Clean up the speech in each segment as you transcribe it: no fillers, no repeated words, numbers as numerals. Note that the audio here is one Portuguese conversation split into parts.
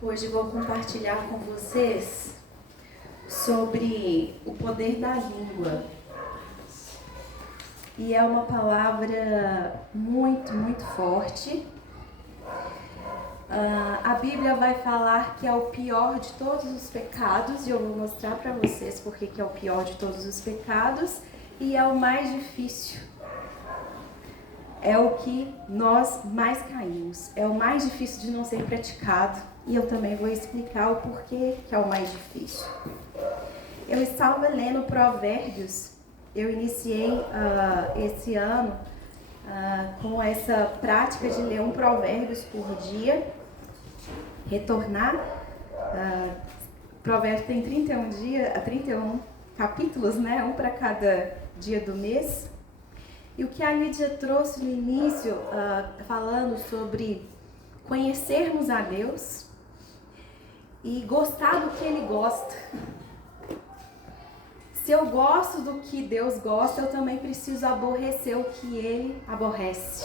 Hoje vou compartilhar com vocês sobre o poder da língua. E é uma palavra muito forte. A Bíblia vai falar que é o pior de todos os pecados, e eu vou mostrar para vocês porque que é o pior de todos os pecados e é o mais difícil. É o que nós mais caímos, é o mais difícil de não ser praticado, e eu também vou explicar o porquê que é o mais difícil. Eu estava lendo Provérbios, eu iniciei esse ano com essa prática de ler um Provérbios por dia, retornar. Provérbios tem 31 capítulos, né? Um para cada dia do mês. E o que a Lídia trouxe no início, falando sobre conhecermos a Deus e gostar do que Ele gosta. Se eu gosto do que Deus gosta, eu também preciso aborrecer o que Ele aborrece.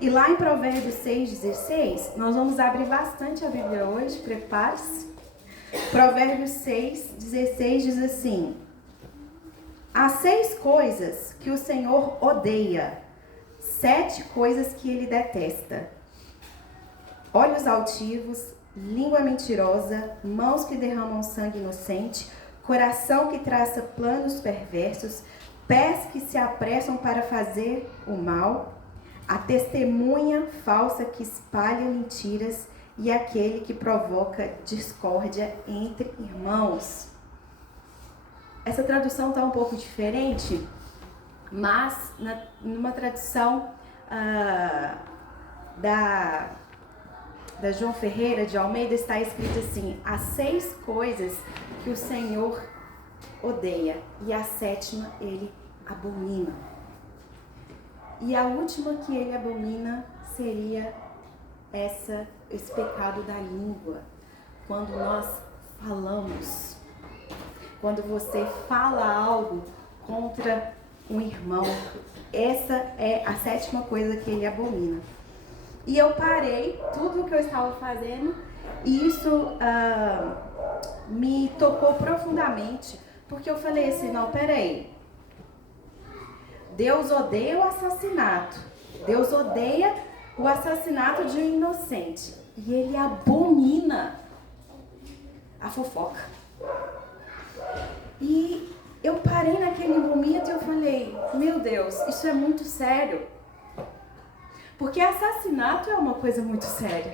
E lá em Provérbios 6,16, nós vamos abrir bastante a Bíblia hoje, prepare-se. Provérbios 6,16 diz assim: há 6 coisas que o Senhor odeia, 7 coisas que Ele detesta: olhos altivos, língua mentirosa, mãos que derramam sangue inocente, coração que traça planos perversos, pés que se apressam para fazer o mal, a testemunha falsa que espalha mentiras e aquele que provoca discórdia entre irmãos. Essa tradução está um pouco diferente, mas numa tradução da João Ferreira de Almeida está escrito assim: há 6 coisas que o Senhor odeia e a 7ª Ele abomina. E a última que Ele abomina seria esse pecado da língua. Quando nós falamos, quando você fala algo contra um irmão, essa é a 7ª coisa que Ele abomina. E eu parei tudo o que eu estava fazendo e isso me tocou profundamente, porque eu falei assim: não, peraí, Deus odeia o assassinato, Deus odeia o assassinato de um inocente, e Ele abomina a fofoca. E eu parei naquele momento e eu falei: meu Deus, isso é muito sério. Porque assassinato é uma coisa muito séria.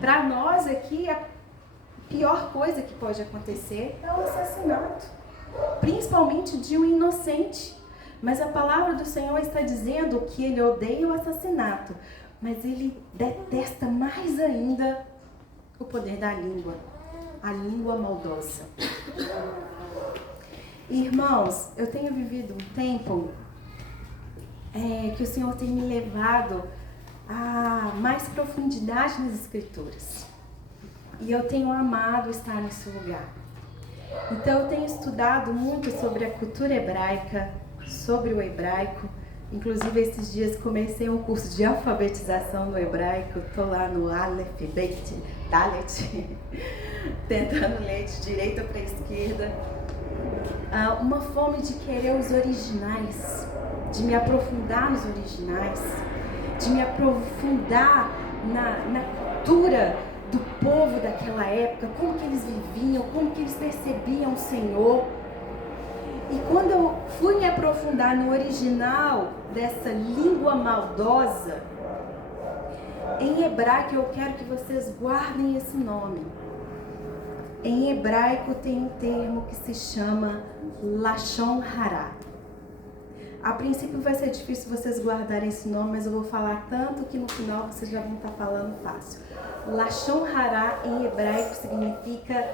Para nós aqui, a pior coisa que pode acontecer é o assassinato. Principalmente de um inocente. Mas a palavra do Senhor está dizendo que Ele odeia o assassinato. Mas Ele detesta mais ainda o poder da língua. A língua maldosa. Irmãos, eu tenho vivido um tempo que o Senhor tem me levado a mais profundidade nas Escrituras. E eu tenho amado estar nesse lugar. Então eu tenho estudado muito sobre a cultura hebraica, sobre o hebraico. Inclusive esses dias comecei um curso de alfabetização no hebraico. Estou lá no Aleph, Bet, Dalet, tentando ler de direita para esquerda. Uma fome de querer os originais, de me aprofundar nos originais, de me aprofundar na cultura do povo daquela época, como que eles viviam, como que eles percebiam o Senhor. E quando eu fui me aprofundar no original dessa língua maldosa, em hebraico, eu quero que vocês guardem esse nome. Em hebraico tem um termo que se chama Lashon Hara. A princípio vai ser difícil vocês guardarem esse nome, mas eu vou falar tanto que no final vocês já vão estar falando fácil. Lashon Hara em hebraico significa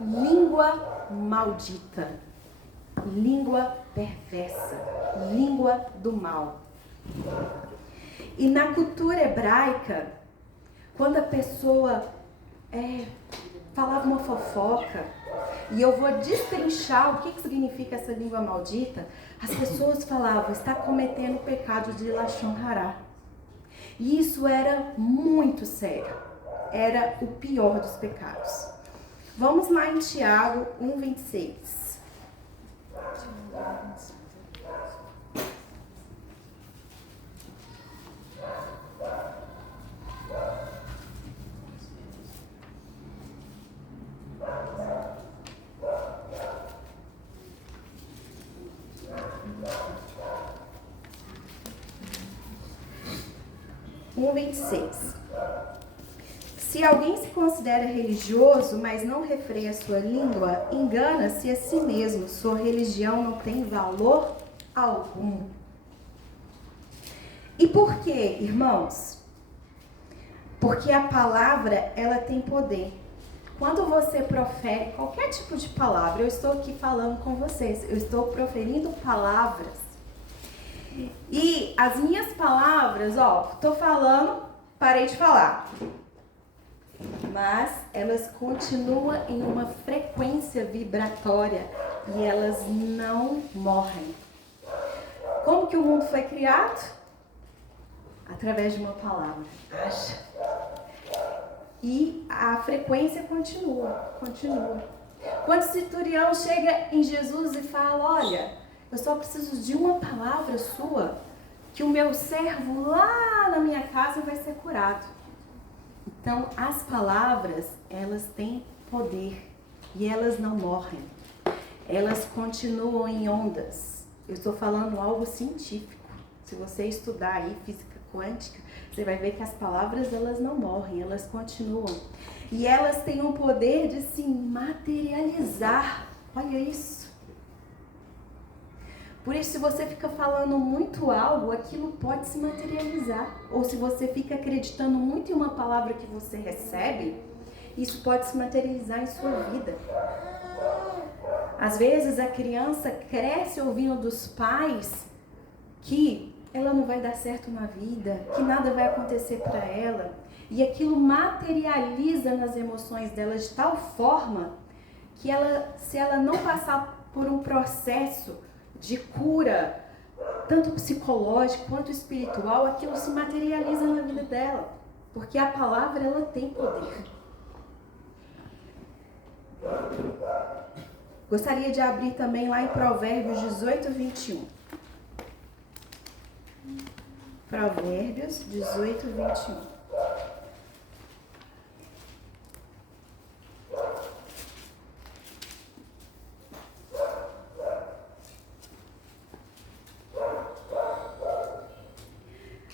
língua maldita, língua perversa, língua do mal. E na cultura hebraica, quando a pessoa falava uma fofoca, e eu vou destrinchar o que significa essa língua maldita, as pessoas falavam: está cometendo o pecado de Lashon Hara. E isso era muito sério. era o pior dos pecados. Vamos lá em Tiago 1:26. Se alguém se considera religioso, mas não refreia sua língua, engana-se a si mesmo. Sua religião não tem valor algum. E por quê, irmãos? Porque a palavra, ela tem poder. Quando você profere qualquer tipo de palavra, eu estou aqui falando com vocês, eu estou proferindo palavras. E as minhas palavras, estou falando, parei de falar. Mas elas continuam em uma frequência vibratória e elas não morrem. Como que o mundo foi criado? Através de uma palavra. Acha? E a frequência continua. Quando o centurião chega em Jesus e fala, olha, eu só preciso de uma palavra sua, que o meu servo lá na minha casa vai ser curado. Então, as palavras, elas têm poder e elas não morrem. Elas continuam em ondas. Eu estou falando algo científico. Se você estudar aí física quântica, você vai ver que as palavras, elas não morrem, elas continuam. E elas têm o poder de se materializar. Olha isso. Por isso, se você fica falando muito algo, aquilo pode se materializar. Ou se você fica acreditando muito em uma palavra que você recebe, isso pode se materializar em sua vida. Às vezes, a criança cresce ouvindo dos pais que ela não vai dar certo na vida, que nada vai acontecer para ela. E aquilo materializa nas emoções dela de tal forma que ela, se ela não passar por um processo de cura, tanto psicológico quanto espiritual, aquilo se materializa na vida dela. Porque a palavra, ela tem poder. Gostaria de abrir também lá em Provérbios 18:21. Provérbios 18:21.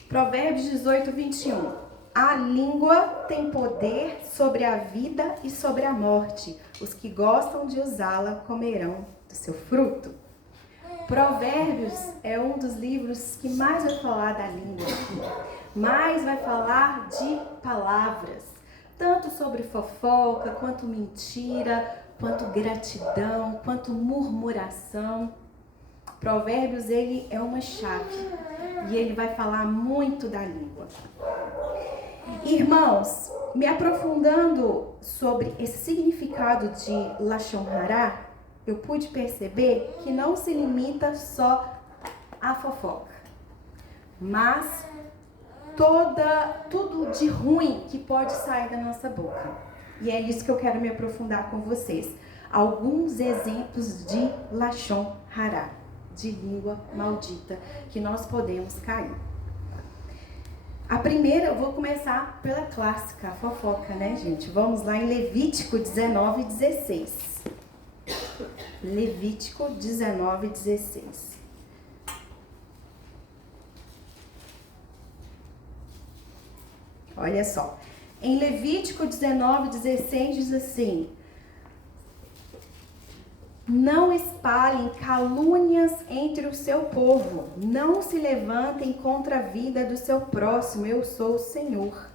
Provérbios 18:21. A língua tem poder sobre a vida e sobre a morte. Os que gostam de usá-la comerão do seu fruto. Provérbios é um dos livros que mais vai falar da língua. Mais vai falar de palavras. Tanto sobre fofoca, quanto mentira, quanto gratidão, quanto murmuração. Provérbios, ele é uma chave. E ele vai falar muito da língua. Irmãos, me aprofundando sobre esse significado de Lashon Hara, eu pude perceber que não se limita só à fofoca, mas tudo de ruim que pode sair da nossa boca. E é isso que eu quero me aprofundar com vocês. Alguns exemplos de Lashon Hara, de língua maldita, que nós podemos cair. A primeira, eu vou começar pela clássica, a fofoca, né, gente? Vamos lá em Levítico 19:16. Levítico 19:16. Olha só. Em Levítico 19:16 diz assim: não espalhem calúnias entre o seu povo, não se levantem contra a vida do seu próximo, eu sou o Senhor.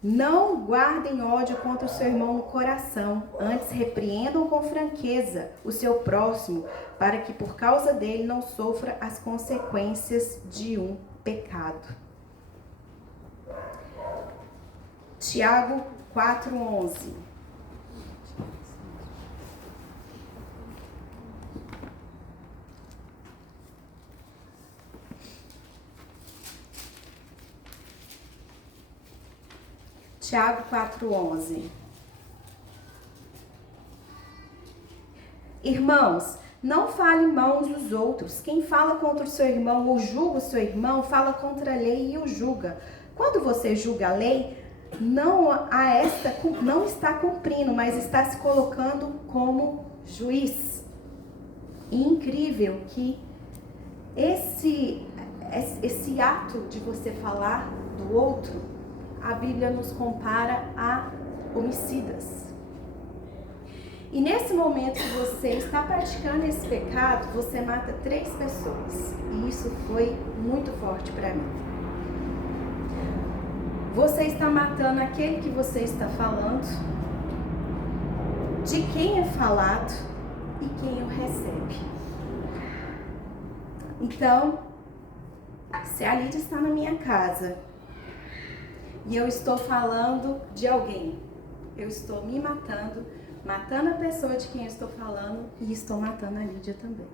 Não guardem ódio contra o seu irmão no coração, antes repreendam com franqueza o seu próximo, para que por causa dele não sofra as consequências de um pecado. Tiago 4:11. Tiago 4:11. Irmãos, não fale mal uns dos outros. Quem fala contra o seu irmão ou julga o seu irmão, fala contra a lei e o julga. Quando você julga a lei, não está cumprindo, mas está se colocando como juiz. E incrível que esse ato de você falar do outro, a Bíblia nos compara a homicidas. E nesse momento que você está praticando esse pecado, você mata 3 pessoas. E isso foi muito forte para mim. Você está matando aquele que você está falando, de quem é falado e quem o recebe. Então, se a Lídia está na minha casa e eu estou falando de alguém, eu estou me matando a pessoa de quem eu estou falando e estou matando a Lídia também.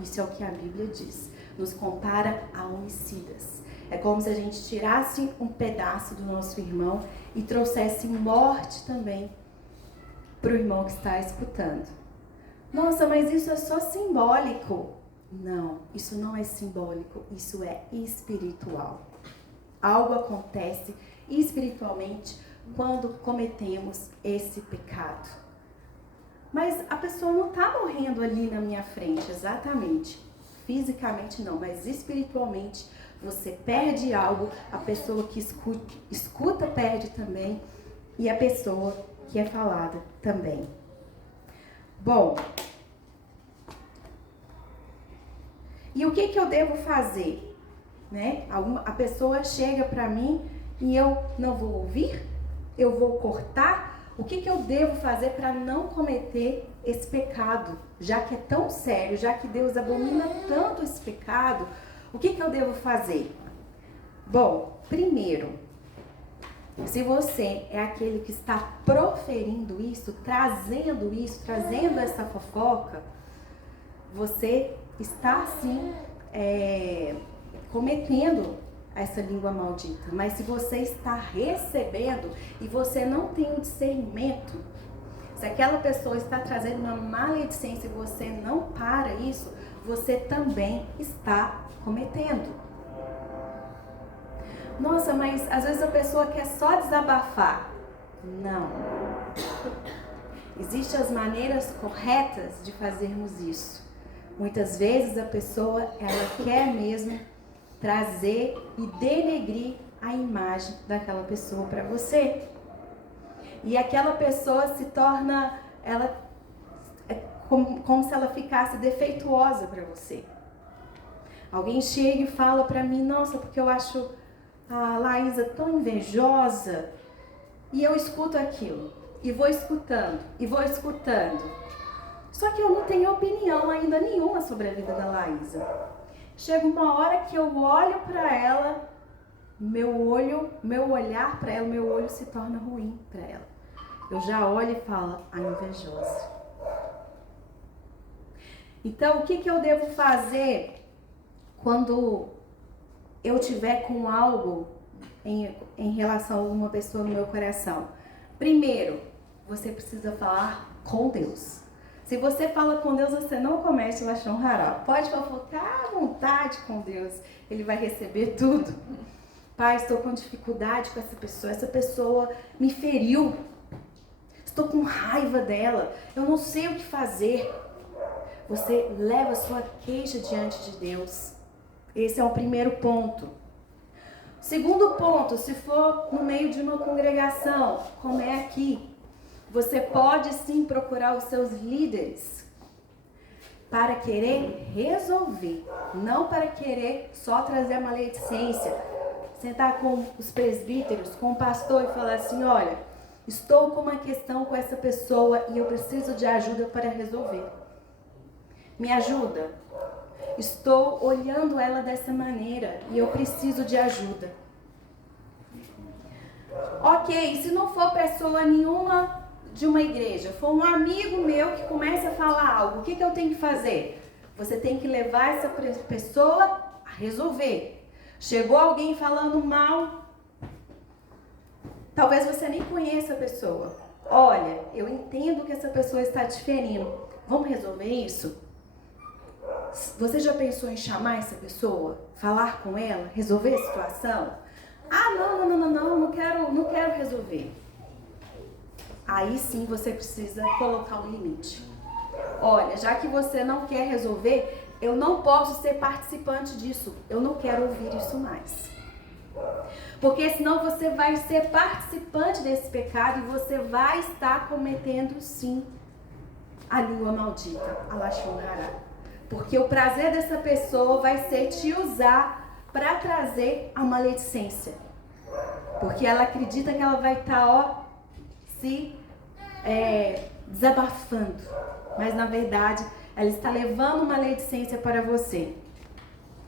Isso é o que a Bíblia diz. Nos compara a homicidas. É como se a gente tirasse um pedaço do nosso irmão e trouxesse morte também para o irmão que está escutando. Nossa, mas isso é só simbólico. Não, isso não é simbólico, isso é espiritual. Algo acontece espiritualmente quando cometemos esse pecado. Mas a pessoa não está morrendo ali na minha frente, exatamente. Fisicamente não, mas espiritualmente você perde algo, a pessoa que escuta perde também e a pessoa que é falada também. Bom, e o que eu devo fazer? Né? A pessoa chega para mim e eu não vou ouvir? Eu vou cortar? O que eu devo fazer para não cometer esse pecado? Já que é tão sério, já que Deus abomina tanto esse pecado, o que eu devo fazer? Bom, primeiro, se você é aquele que está proferindo isso, trazendo essa fofoca, você está sim cometendo essa língua maldita. Mas se você está recebendo e você não tem o discernimento, se aquela pessoa está trazendo uma maledicência e você não para isso, você também está cometendo. Nossa, mas às vezes a pessoa quer só desabafar. Não. Existem as maneiras corretas de fazermos isso. Muitas vezes a pessoa, ela quer mesmo trazer e denegrir a imagem daquela pessoa para você. E aquela pessoa se torna, como se ela ficasse defeituosa para você. Alguém chega e fala para mim, nossa, porque eu acho a Laísa tão invejosa. E eu escuto aquilo, e vou escutando. Só que eu não tenho opinião ainda nenhuma sobre a vida da Laísa. Chega uma hora que eu olho para ela, meu olhar para ela, meu olho se torna ruim para ela. Eu já olho e falo, a invejosa. Então, o que eu devo fazer quando eu tiver com algo em relação a uma pessoa no meu coração? Primeiro, você precisa falar com Deus. Se você fala com Deus, você não comete lachão haral. Pode fofocar à vontade com Deus. Ele vai receber tudo. Pai, estou com dificuldade com essa pessoa me feriu. Estou com raiva dela. Eu não sei o que fazer. Você leva a sua queixa diante de Deus. Esse é o primeiro ponto. Segundo ponto, se for no meio de uma congregação, como é aqui, você pode sim procurar os seus líderes para querer resolver, não para querer só trazer a maledicência. Sentar com os presbíteros, com o pastor e falar assim, olha, estou com uma questão com essa pessoa e eu preciso de ajuda para resolver. Me ajuda? Estou olhando ela dessa maneira e eu preciso de ajuda. Ok, se não for pessoa nenhuma de uma igreja, for um amigo meu que começa a falar algo, o que eu tenho que fazer? Você tem que levar essa pessoa a resolver. Chegou alguém falando mal, Talvez você nem conheça a pessoa. Olha, eu entendo que essa pessoa está te ferindo. Vamos resolver isso? Você já pensou em chamar essa pessoa? Falar com ela? Resolver a situação? Ah, não quero resolver. Aí sim você precisa colocar um limite. Olha, já que você não quer resolver, eu não posso ser participante disso. Eu não quero ouvir isso mais. Porque senão você vai ser participante desse pecado e você vai estar cometendo sim a língua maldita, a Lashon Hara. Porque o prazer dessa pessoa vai ser te usar para trazer a maledicência. Porque ela acredita que ela vai estar, se desabafando. Mas na verdade, ela está levando maledicência para você.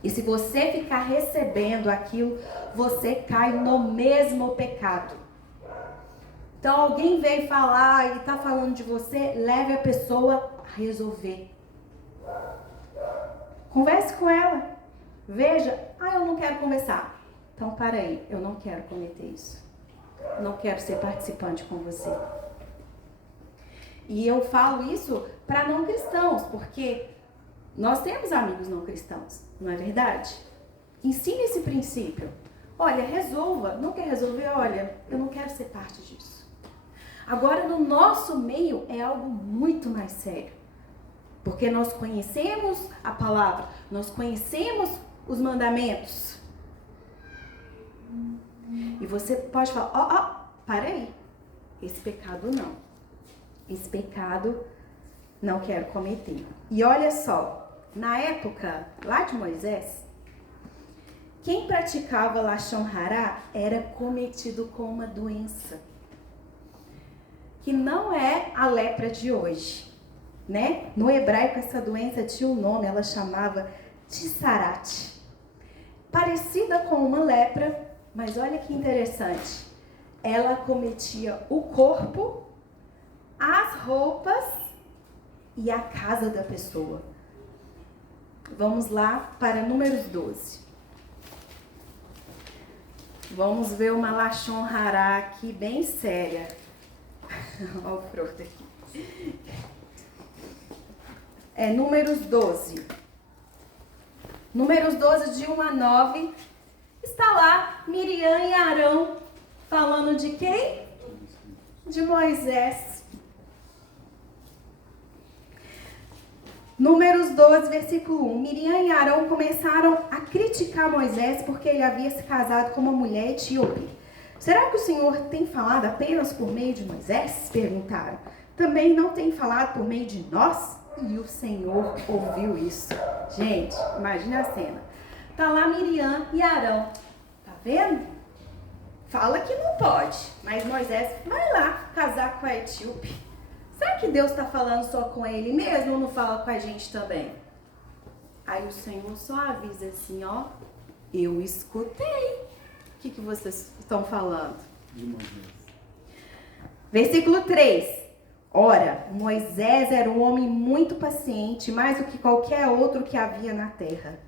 E se você ficar recebendo aquilo, você cai no mesmo pecado. Então alguém veio falar e está falando de você, leve a pessoa a resolver. Converse com ela. Veja, eu não quero conversar. Então para aí, eu não quero cometer isso. Não quero ser participante com você. E eu falo isso para não cristãos, porque nós temos amigos não cristãos, não é verdade? Ensine esse princípio. Olha, resolva. Não quer resolver? Olha, eu não quero ser parte disso. Agora, no nosso meio, é algo muito mais sério. Porque nós conhecemos a palavra, nós conhecemos os mandamentos. E você pode falar, para aí. Esse pecado não. Esse pecado não quero cometer. E olha só, na época lá de Moisés, quem praticava Lashon Hara era cometido com uma doença. Que não é a lepra de hoje, né? No hebraico essa doença tinha um nome, ela chamava Tissarat. Parecida com uma lepra, mas olha que interessante. Ela cometia o corpo, as roupas e a casa da pessoa. Vamos lá para Números 12. Vamos ver uma Lashon Hara aqui bem séria. Olha o fruto aqui. É Números 12. Números 12, de 1 a 9. Está lá Miriam e Arão falando de quem? De Moisés. Números 12, versículo 1. Miriam e Arão começaram a criticar Moisés porque ele havia se casado com uma mulher etíope. Será que o Senhor tem falado apenas por meio de Moisés? Perguntaram. Também não tem falado por meio de nós? E o Senhor ouviu isso. Gente, imagina a cena. Tá lá Miriam e Arão. Tá vendo? Fala que não pode. Mas Moisés vai lá casar com a etíope. Será que Deus está falando só com ele mesmo ou não fala com a gente também? Aí o Senhor só avisa assim, eu escutei. O que vocês estão falando? Versículo 3. Ora, Moisés era um homem muito paciente, mais do que qualquer outro que havia na terra.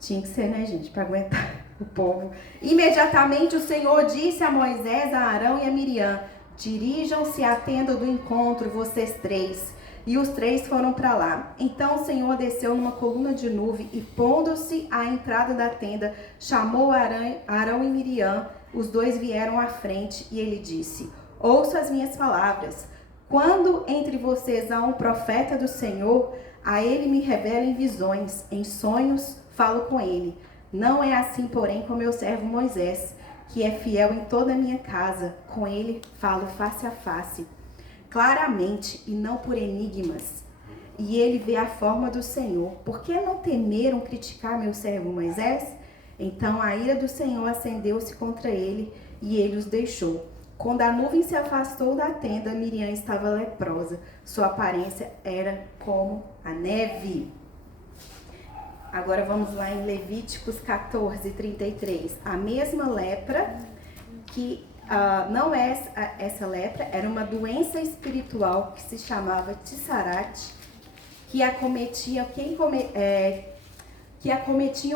Tinha que ser, né, gente, para aguentar o povo. Imediatamente o Senhor disse a Moisés, a Arão e a Miriam: dirijam-se à tenda do encontro, vocês três. E os três foram para lá. Então o Senhor desceu numa coluna de nuvem e, pondo-se à entrada da tenda, chamou Arão e Miriam. Os dois vieram à frente e ele disse: ouça as minhas palavras. Quando entre vocês há um profeta do Senhor, a ele me revela em visões, em sonhos falo com ele. Não é assim, porém, com meu servo Moisés, que é fiel em toda a minha casa. Com ele falo face a face, claramente e não por enigmas. E ele vê a forma do Senhor. Por que não temeram criticar meu servo Moisés? Então a ira do Senhor acendeu-se contra ele e ele os deixou. Quando a nuvem se afastou da tenda, Miriam estava leprosa. Sua aparência era como a neve. Agora vamos lá em Levíticos 14, 33. A mesma lepra, que não é essa lepra, era uma doença espiritual que se chamava Tissarat, que acometiam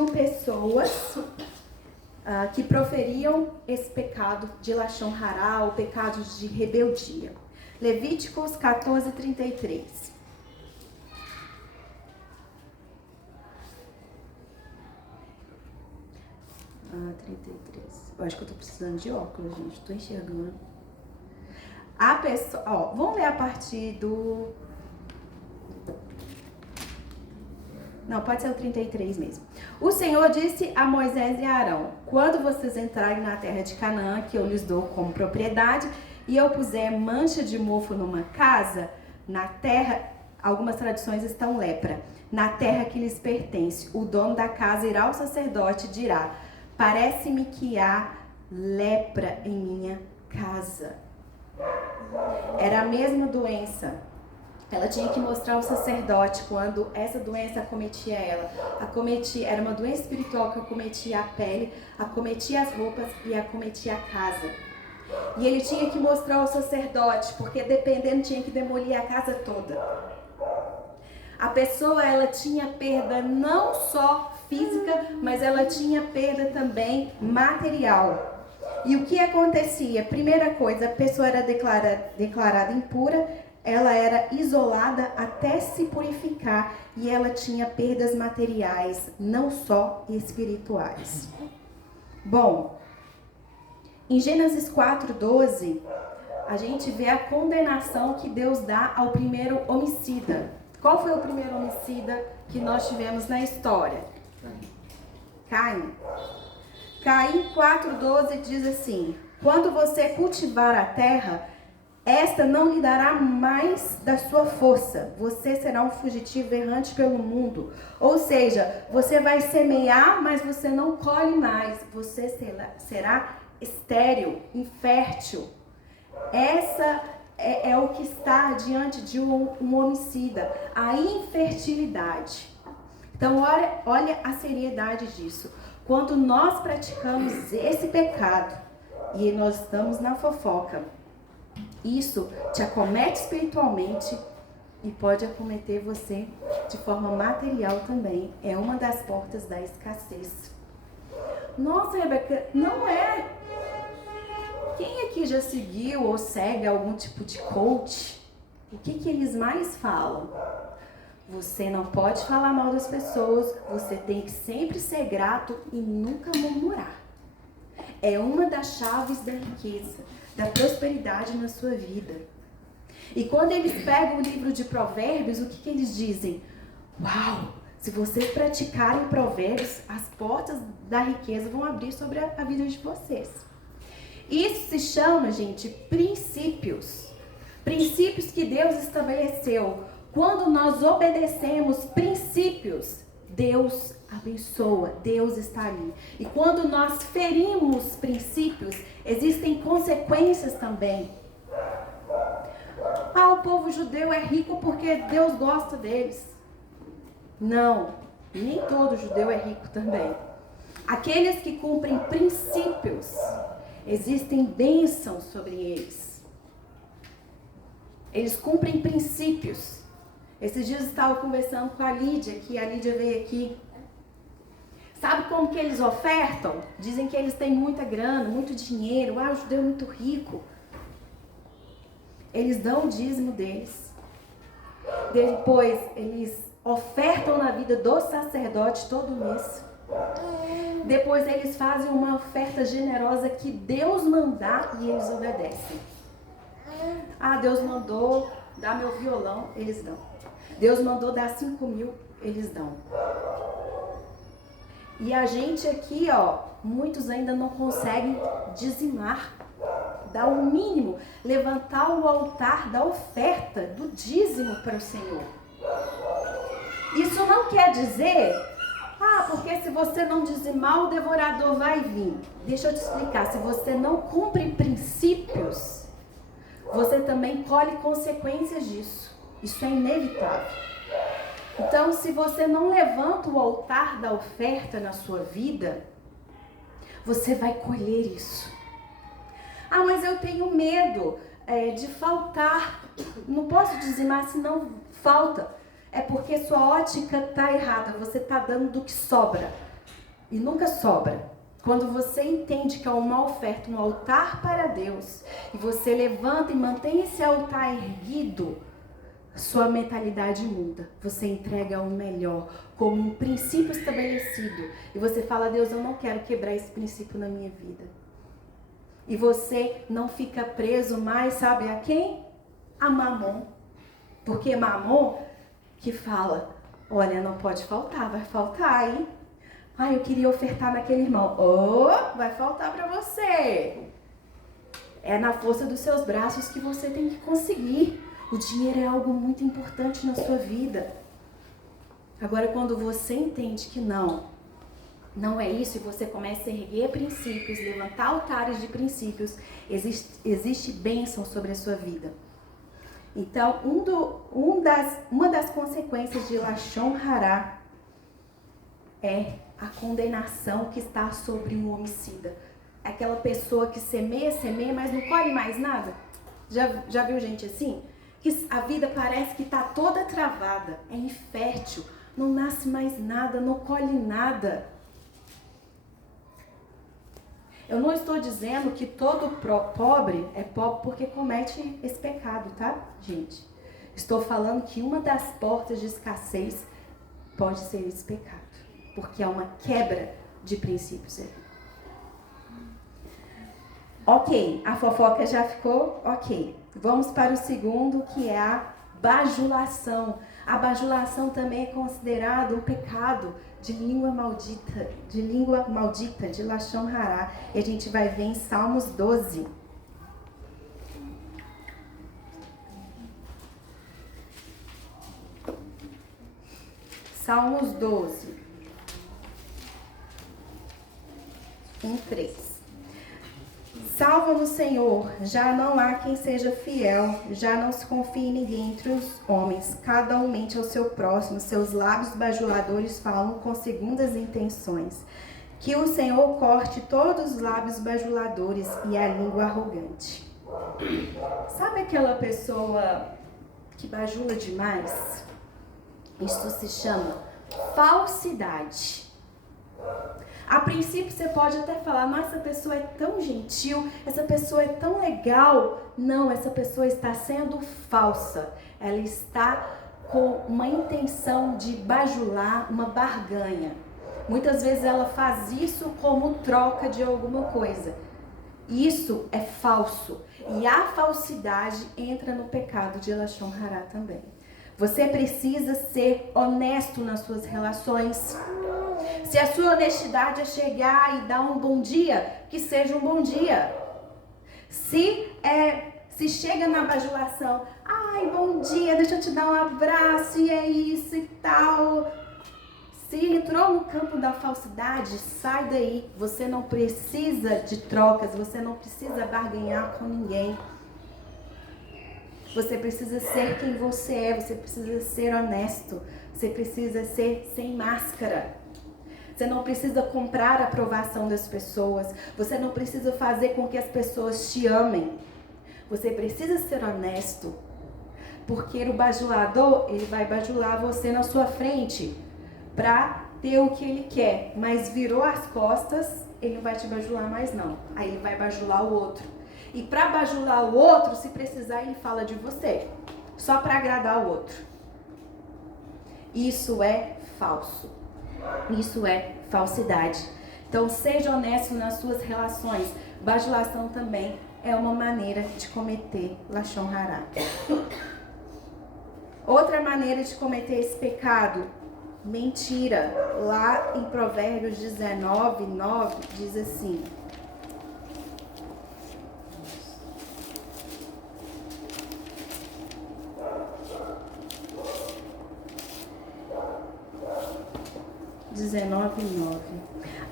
pessoas que proferiam esse pecado de Lashon Hará, o pecado de rebeldia. Levíticos 14:33. Ah, 33. Eu acho que eu tô precisando de óculos, gente. Tô enxergando. A pessoa... Ó, vamos ler a partir do... Não, pode ser o 33 mesmo. O Senhor disse a Moisés e a Arão: quando vocês entrarem na terra de Canaã, que eu lhes dou como propriedade, e eu puser mancha de mofo numa casa, na terra, algumas traduções estão lepra, na terra que lhes pertence, o dono da casa irá ao sacerdote e dirá: parece-me que há lepra em minha casa. Era a mesma doença. Ela tinha que mostrar ao sacerdote quando essa doença acometia ela. Era uma doença espiritual que acometia a pele, acometia as roupas e acometia a casa. E ele tinha que mostrar ao sacerdote, porque dependendo tinha que demolir a casa toda. A pessoa, ela tinha perda não só física, mas ela tinha perda também material. E o que acontecia? Primeira coisa, a pessoa era declarada impura, ela era isolada até se purificar e ela tinha perdas materiais, não só espirituais. Bom, em Gênesis 4:12, a gente vê a condenação que Deus dá ao primeiro homicida. Qual foi o primeiro homicida que nós tivemos na história? Caim. Caim 4:12 diz assim: quando você cultivar a terra, esta não lhe dará mais da sua força. Você será um fugitivo errante pelo mundo. Ou seja, você vai semear, mas você não colhe mais. Você será estéril, infértil. Essa é o que está diante de um homicida. A infertilidade. Então, olha a seriedade disso. Quando nós praticamos esse pecado e nós estamos na fofoca, isso te acomete espiritualmente e pode acometer você de forma material também. É uma das portas da escassez. Nossa, Rebeca, não é. Quem aqui já seguiu ou segue algum tipo de coach? O que eles mais falam? Você não pode falar mal das pessoas, você tem que sempre ser grato e nunca murmurar. É uma das chaves da riqueza, da prosperidade na sua vida. E quando eles pegam o livro de Provérbios, o que eles dizem? Uau! Se vocês praticarem Provérbios, as portas da riqueza vão abrir sobre a vida de vocês. Isso se chama, gente, princípios. Princípios que Deus estabeleceu. Quando nós obedecemos princípios, Deus abençoa, Deus está ali. E quando nós ferimos princípios, existem consequências também. Ah, o povo judeu é rico porque Deus gosta deles. Não, nem todo judeu é rico também. Aqueles que cumprem princípios, existem bênçãos sobre eles. Eles cumprem princípios. Esses dias eu estava conversando com a Lídia, que a Lídia veio aqui. Sabe como que eles ofertam? Dizem que eles têm muita grana, muito dinheiro. Ah, o judeu é muito rico. Eles dão o dízimo deles. Depois, eles ofertam na vida do sacerdote todo mês. Depois, eles fazem uma oferta generosa que Deus mandar e eles obedecem. Ah, Deus mandou dar meu violão, eles dão. Deus mandou dar 5.000, eles dão. E a gente aqui, ó, muitos ainda não conseguem dizimar, dar o mínimo, levantar o altar da oferta, do dízimo para o Senhor. Isso não quer dizer, porque se você não dizimar, o devorador vai vir. Deixa eu te explicar, se você não cumpre princípios, você também colhe consequências disso. Isso é inevitável. Então, se você não levanta o altar da oferta na sua vida, você vai colher isso. Ah, mas eu tenho medo de faltar. Não posso dizimar se não falta. É porque sua ótica está errada. Você está dando do que sobra. E nunca sobra. Quando você entende que é uma oferta, um altar para Deus, e você levanta e mantém esse altar erguido, sua mentalidade muda. Você entrega o melhor, como um princípio estabelecido. E você fala: Deus, eu não quero quebrar esse princípio na minha vida. E você não fica preso mais, sabe a quem? A Mamon. Porque Mamon que fala: olha, não pode faltar, vai faltar, hein? Ah, eu queria ofertar naquele irmão. Oh, vai faltar para você. É na força dos seus braços que você tem que conseguir. O dinheiro é algo muito importante na sua vida. Agora, quando você entende que não é isso, e você começa a erguer princípios, levantar altares de princípios, existe bênção sobre a sua vida. Então, uma das consequências de Lashon Hará é a condenação que está sobre um homicida. Aquela pessoa que semeia, mas não colhe mais nada. Já viu gente assim? Que a vida parece que está toda travada, é infértil, não nasce mais nada, não colhe nada. Eu não estou dizendo que todo pobre é pobre porque comete esse pecado, tá, gente? Estou falando que uma das portas de escassez pode ser esse pecado, porque é uma quebra de princípios ali. Ok, a fofoca já ficou ok. Vamos para o segundo, que é a bajulação. A bajulação também é considerado um pecado de língua maldita, de Lashon Hará. E a gente vai ver em Salmos 12. Salmos 12. 1:3. Salva-nos, Senhor, já não há quem seja fiel, já não se confia em ninguém entre os homens, cada um mente ao seu próximo, seus lábios bajuladores falam com segundas intenções. Que o Senhor corte todos os lábios bajuladores e a língua arrogante. Sabe aquela pessoa que bajula demais? Isso se chama falsidade. A princípio você pode até falar: nossa, essa pessoa é tão gentil, essa pessoa é tão legal. Não, essa pessoa está sendo falsa. Ela está com uma intenção de bajular, uma barganha. Muitas vezes ela faz isso como troca de alguma coisa. Isso é falso. E a falsidade entra no pecado de Lashon Hará também. Você precisa ser honesto nas suas relações. Se a sua honestidade é chegar e dar um bom dia, que seja um bom dia. Se chega na bajulação: ai, bom dia, deixa eu te dar um abraço, e é isso e tal. Se entrou no campo da falsidade, sai daí. Você não precisa de trocas, você não precisa barganhar com ninguém. Você precisa ser quem você é, você precisa ser honesto, você precisa ser sem máscara. Você não precisa comprar a aprovação das pessoas, você não precisa fazer com que as pessoas te amem. Você precisa ser honesto, porque o bajulador, ele vai bajular você na sua frente para ter o que ele quer, mas virou as costas, ele não vai te bajular mais não. Aí ele vai bajular o outro. E para bajular o outro, se precisar, ele fala de você, só para agradar o outro. Isso é falso. Isso é falsidade. Então, seja honesto nas suas relações. Bajulação também é uma maneira de cometer Lashon Hará. Outra maneira de cometer esse pecado, mentira. Lá em Provérbios 19:9 diz assim: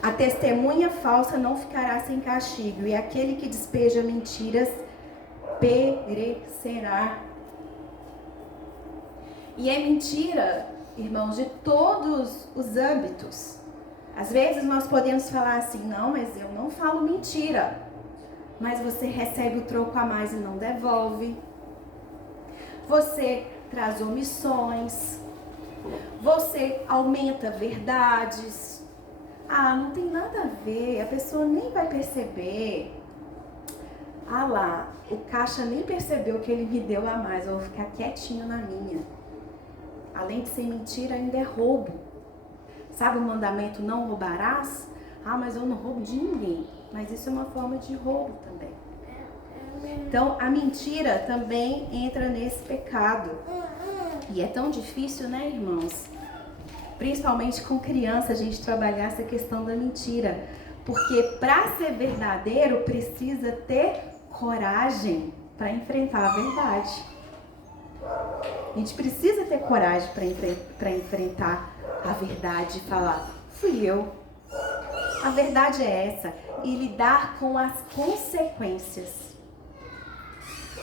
a testemunha falsa não ficará sem castigo, e aquele que despeja mentiras perecerá. E é mentira, irmãos, de todos os âmbitos. Às vezes nós podemos falar assim: não, mas eu não falo mentira. Mas você recebe o troco a mais e não devolve. Você traz omissões. Você aumenta verdades. Ah, não tem nada a ver, a pessoa nem vai perceber. Ah lá, o caixa nem percebeu que ele me deu a mais, eu vou ficar quietinho na minha. Além de ser mentira, ainda é roubo. Sabe o mandamento não roubarás? Ah, mas eu não roubo de ninguém. Mas isso é uma forma de roubo também. Então, a mentira também entra nesse pecado. E é tão difícil, né, irmãos? Principalmente com criança, a gente trabalhar essa questão da mentira. Porque para ser verdadeiro, precisa ter coragem para enfrentar a verdade. A gente precisa ter coragem para enfrentar a verdade e falar, fui eu. A verdade é essa. E lidar com as consequências.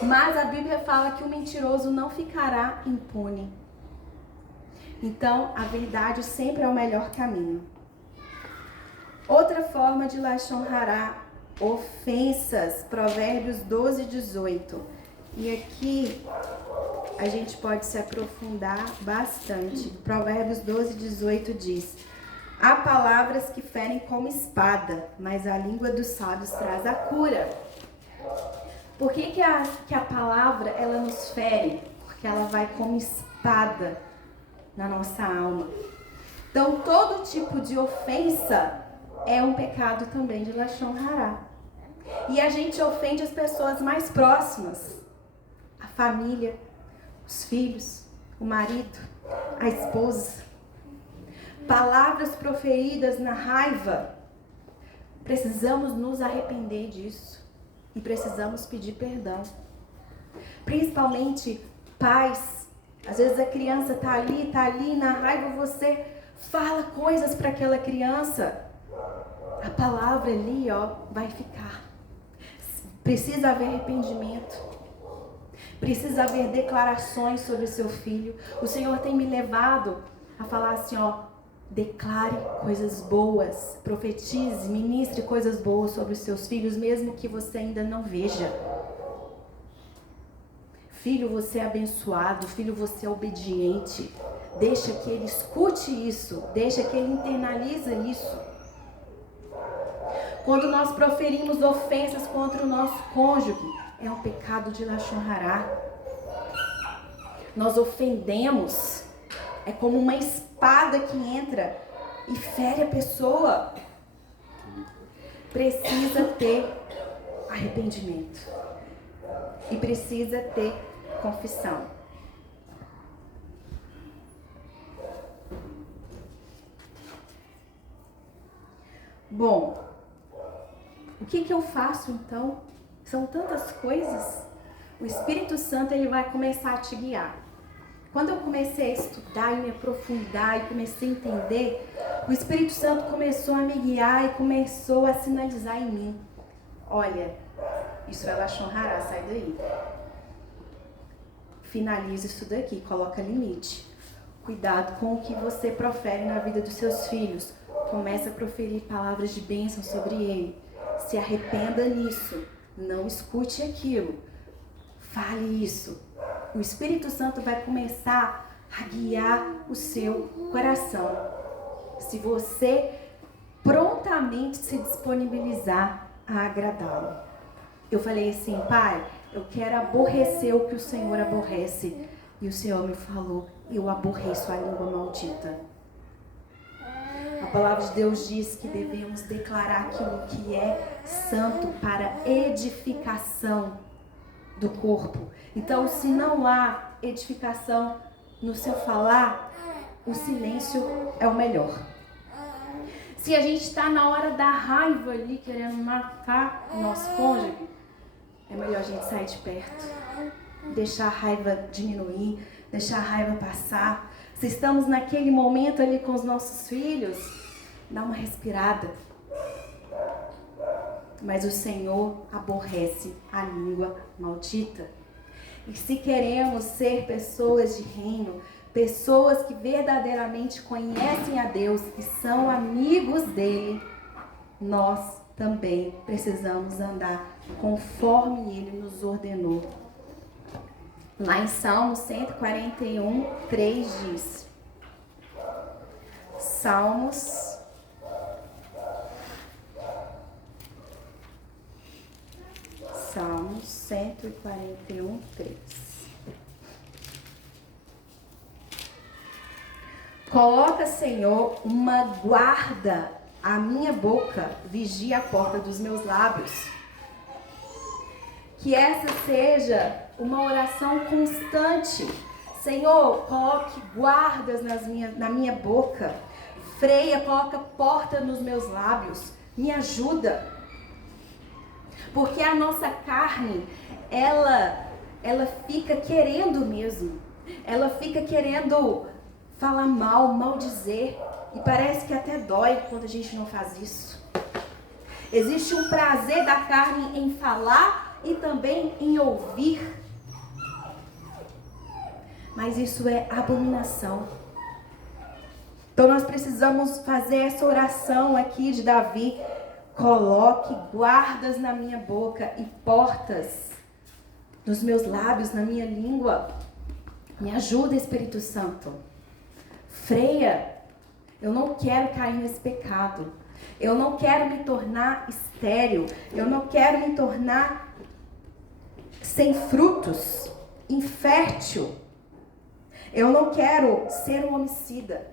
Mas a Bíblia fala que o mentiroso não ficará impune. Então, a verdade sempre é o melhor caminho. Outra forma de lashon hará, ofensas, Provérbios 12, 18. E aqui a gente pode se aprofundar bastante. Provérbios 12, 18 diz: há palavras que ferem como espada, mas a língua dos sábios traz a cura. Por que a palavra ela nos fere? Porque ela vai como espada na nossa alma. Então, todo tipo de ofensa é um pecado também de lashon hará. E a gente ofende as pessoas mais próximas. A família, os filhos, o marido, a esposa. Palavras proferidas na raiva. Precisamos nos arrepender disso. E precisamos pedir perdão. Principalmente pais. Às vezes a criança tá ali na raiva, você fala coisas para aquela criança. A palavra ali, vai ficar. Precisa haver arrependimento. Precisa haver declarações sobre o seu filho. O Senhor tem me levado a falar assim, declare coisas boas, profetize, ministre coisas boas sobre os seus filhos, mesmo que você ainda não veja. Filho, você é abençoado, filho, você é obediente. Deixa que ele escute isso, deixa que ele internalize isso. Quando nós proferimos ofensas contra o nosso cônjuge, é um pecado de lashon hará. Nós ofendemos, é como uma espada que entra e fere a pessoa. Precisa ter arrependimento e precisa ter confissão. Bom, o que eu faço então? São tantas coisas. O Espírito Santo ele vai começar a te guiar. Quando eu comecei a estudar e me aprofundar e comecei a entender, o Espírito Santo começou a me guiar e começou a sinalizar em mim. Olha, isso é lashon hará, sai daí. Finaliza isso daqui, coloca limite. Cuidado com o que você profere na vida dos seus filhos. Começa a proferir palavras de bênção sobre ele. Se arrependa nisso. Não escute aquilo. Fale isso. O Espírito Santo vai começar a guiar o seu coração. Se você prontamente se disponibilizar a agradá-lo. Eu falei assim, Pai, eu quero aborrecer o que o Senhor aborrece. E o Senhor me falou, eu aborreço a língua maldita. A palavra de Deus diz que devemos declarar aquilo que é santo para edificação do corpo. Então, se não há edificação no seu falar, o silêncio é o melhor. Se a gente está na hora da raiva ali, querendo matar o nosso cônjuge, é melhor a gente sair de perto. Deixar a raiva diminuir, deixar a raiva passar. Se estamos naquele momento ali com os nossos filhos, dá uma respirada. Mas o Senhor aborrece a língua maldita. E se queremos ser pessoas de reino, pessoas que verdadeiramente conhecem a Deus e são amigos dele, nós também precisamos andar conforme ele nos ordenou. Lá em Salmo 141, 3 diz: Salmos Salmos 141, 3. Coloca, Senhor, uma guarda à minha boca, vigia a porta dos meus lábios. Que essa seja uma oração constante. Senhor, coloque guardas na minha boca. Freia, coloca porta nos meus lábios. Me ajuda. Porque a nossa carne, ela fica querendo mesmo. Ela fica querendo falar mal, maldizer. E parece que até dói quando a gente não faz isso. Existe um prazer da carne em falar e também em ouvir. Mas isso é abominação. Então nós precisamos fazer essa oração aqui de Davi. Coloque guardas na minha boca e portas nos meus lábios, na minha língua. Me ajuda, Espírito Santo. Freia. Eu não quero cair nesse pecado. Eu não quero me tornar estéril. Eu não quero me tornar sem frutos, infértil. Eu não quero ser um homicida.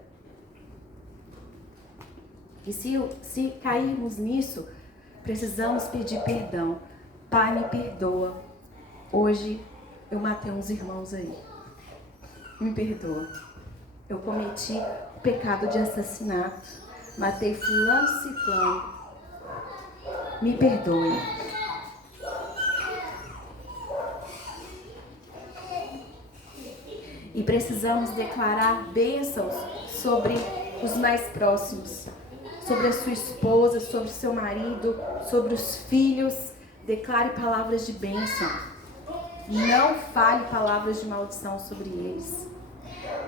E se cairmos nisso, precisamos pedir perdão. Pai, me perdoa. Hoje eu matei uns irmãos aí. Me perdoa. Eu cometi o pecado de assassinato. Matei fulano, ciclano. Me perdoe. E precisamos declarar bênçãos sobre os mais próximos. Sobre a sua esposa, sobre o seu marido, sobre os filhos. Declare palavras de bênção. Não fale palavras de maldição sobre eles.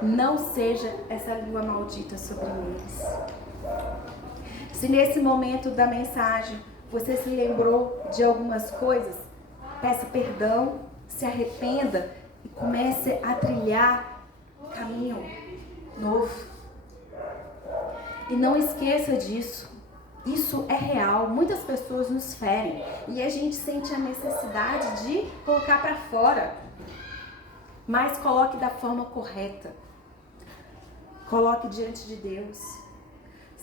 Não seja essa língua maldita sobre eles. Se nesse momento da mensagem você se lembrou de algumas coisas, peça perdão, se arrependa e comece a trilhar um caminho novo. E não esqueça disso. Isso é real. Muitas pessoas nos ferem e a gente sente a necessidade de colocar para fora. Mas coloque da forma correta. Coloque diante de Deus.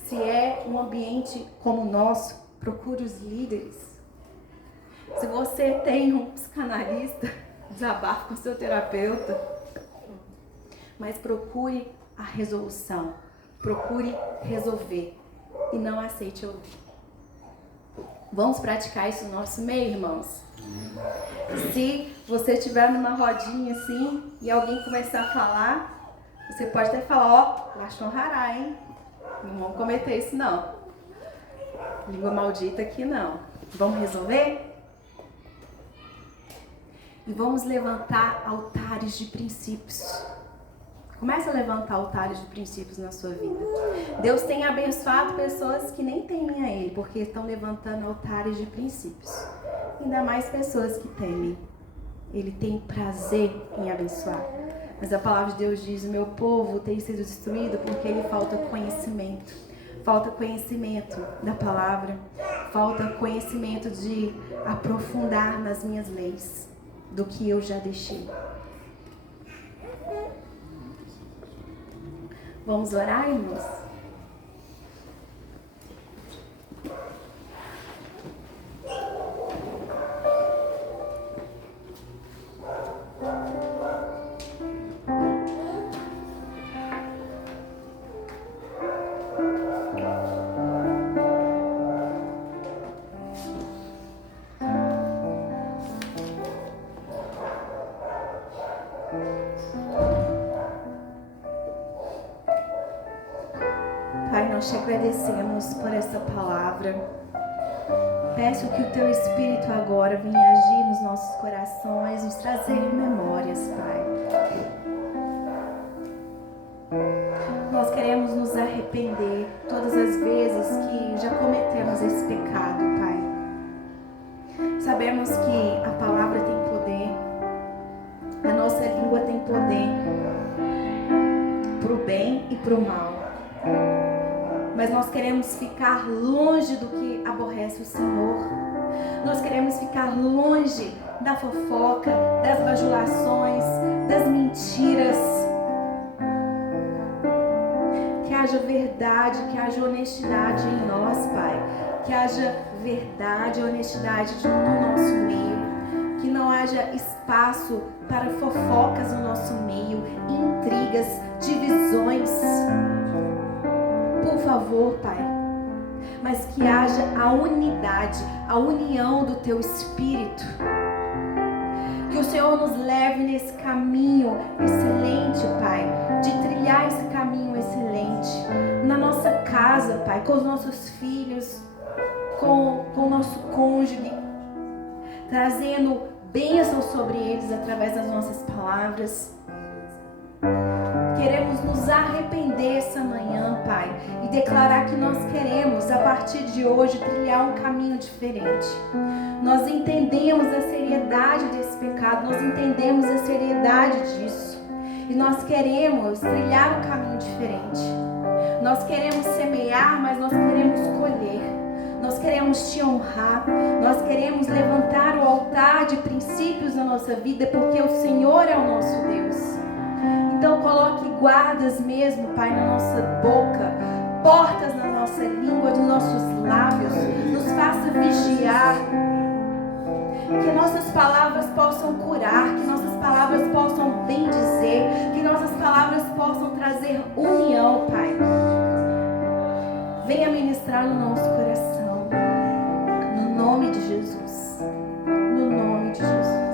Se é um ambiente como o nosso, procure os líderes. Se você tem um psicanalista, desabafe com seu terapeuta. Mas procure a resolução. Procure resolver. E não aceite ouvir. Vamos praticar isso no nosso meio, irmãos? Se você estiver numa rodinha assim e alguém começar a falar, você pode até falar, ó, Lashon Hará, hein? Não vamos cometer isso não. Língua maldita aqui não. Vamos resolver? E vamos levantar altares de princípios. Comece a levantar altares de princípios na sua vida. Deus tem abençoado pessoas que nem temem a Ele, porque estão levantando altares de princípios. Ainda mais pessoas que temem. Ele tem prazer em abençoar. Mas a palavra de Deus diz, o meu povo tem sido destruído porque ele falta conhecimento. Falta conhecimento da palavra. Falta conhecimento de aprofundar nas minhas leis, do que eu já deixei. Vamos orar, irmãos? Pai, nós te agradecemos por essa palavra. Peço que o Teu Espírito agora venha agir nos nossos corações, nos trazer memórias, Pai. Nós queremos nos arrepender todas as vezes que já cometemos esse pecado, Pai. Sabemos que a palavra tem poder, a nossa língua tem poder, pro bem e pro mal. Mas nós queremos ficar longe do que aborrece o Senhor. Nós queremos ficar longe da fofoca, das bajulações, das mentiras. Que haja verdade, que haja honestidade em nós, Pai. Que haja verdade e honestidade no nosso meio. Que não haja espaço para fofocas no nosso meio, intrigas, divisões. Por favor, Pai. Mas que haja a unidade, a união do Teu Espírito. Que o Senhor nos leve nesse caminho excelente, Pai, de trilhar esse caminho excelente na nossa casa, Pai, com os nossos filhos, com o nosso cônjuge, trazendo bênção sobre eles através das nossas palavras. Queremos nos arrepender essa manhã, Pai, e declarar que nós queremos, a partir de hoje, trilhar um caminho diferente. Nós entendemos a seriedade desse pecado, nós entendemos a seriedade disso. E nós queremos trilhar um caminho diferente. Nós queremos semear, mas nós queremos colher. Nós queremos Te honrar. Nós queremos levantar o altar de princípios na nossa vida, porque o Senhor é o nosso Deus. Então coloque guardas mesmo, Pai, na nossa boca, portas na nossa língua, nos nossos lábios, nos faça vigiar, que nossas palavras possam curar, que nossas palavras possam bendizer, que nossas palavras possam trazer união, Pai. Venha ministrar no nosso coração, no nome de Jesus, no nome de Jesus.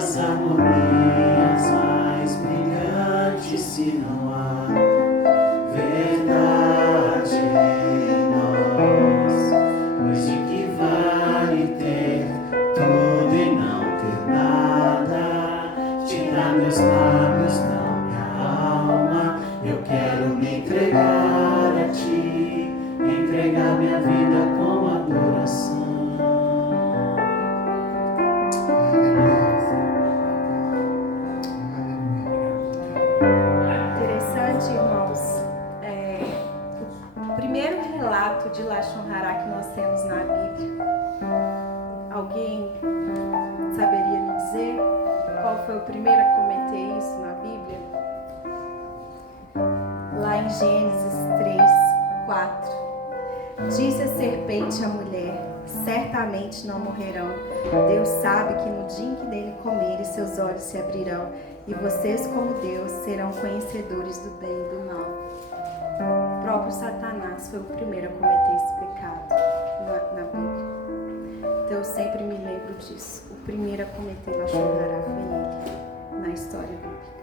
As harmonias Gênesis 3, 4. Disse a serpente à mulher: certamente não morrerão. Deus sabe que no dia em que dele comerem, seus olhos se abrirão, e vocês, como Deus, serão conhecedores do bem e do mal. O próprio Satanás foi o primeiro a cometer esse pecado na Bíblia. Então eu sempre me lembro disso. O primeiro a cometer Lachon Hará foi ele, na história bíblica.